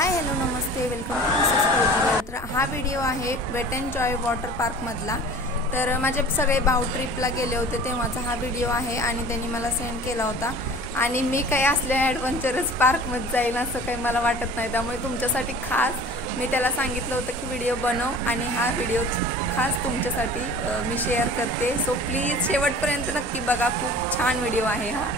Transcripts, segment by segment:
हाय hello नमस्ते welcome to Mrs. तर हा व्हिडिओ आहे वेट अँड जॉय वॉटर पार्कमधला. तर माझे सगळे भाऊ ट्रिपला गेले होते तेव्हाचा हा व्हिडिओ आहे आणि त्यांनी मला सेंड केला होता. आणि मी काही असल्या ॲडव्हेंचरस पार्कमध्ये जाईन असं काही मला वाटत नाही, त्यामुळे तुमच्यासाठी खास मी त्याला सांगितलं होतं की व्हिडिओ बनव आणि हा व्हिडिओ खास तुमच्यासाठी मी शेअर करते. सो प्लीज शेवटपर्यंत नक्की बघा, खूप छान व्हिडिओ आहे हा.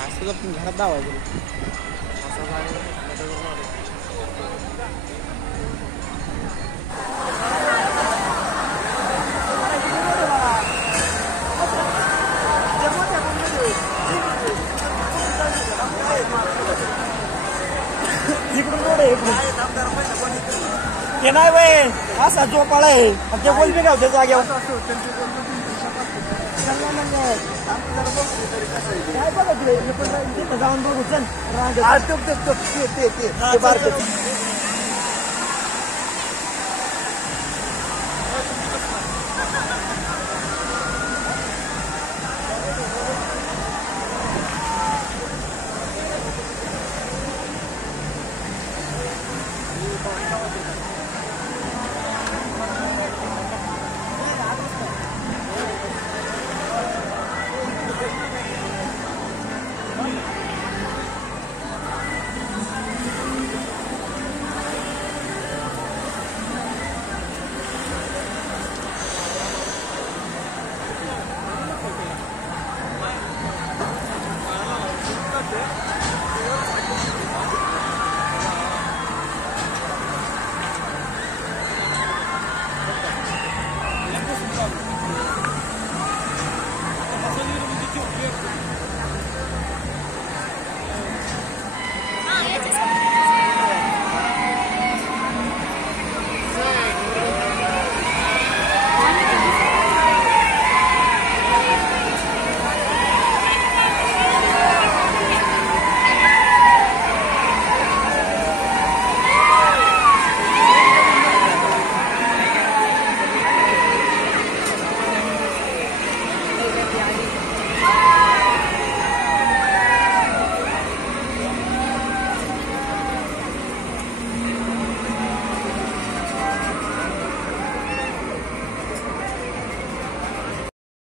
असं पण घरात दावायचं इकडून रोड आहे हे नाही बाई असा झोपाळा आहे ते बोल बी गावच्या जाग्यावर जाऊन बघू चल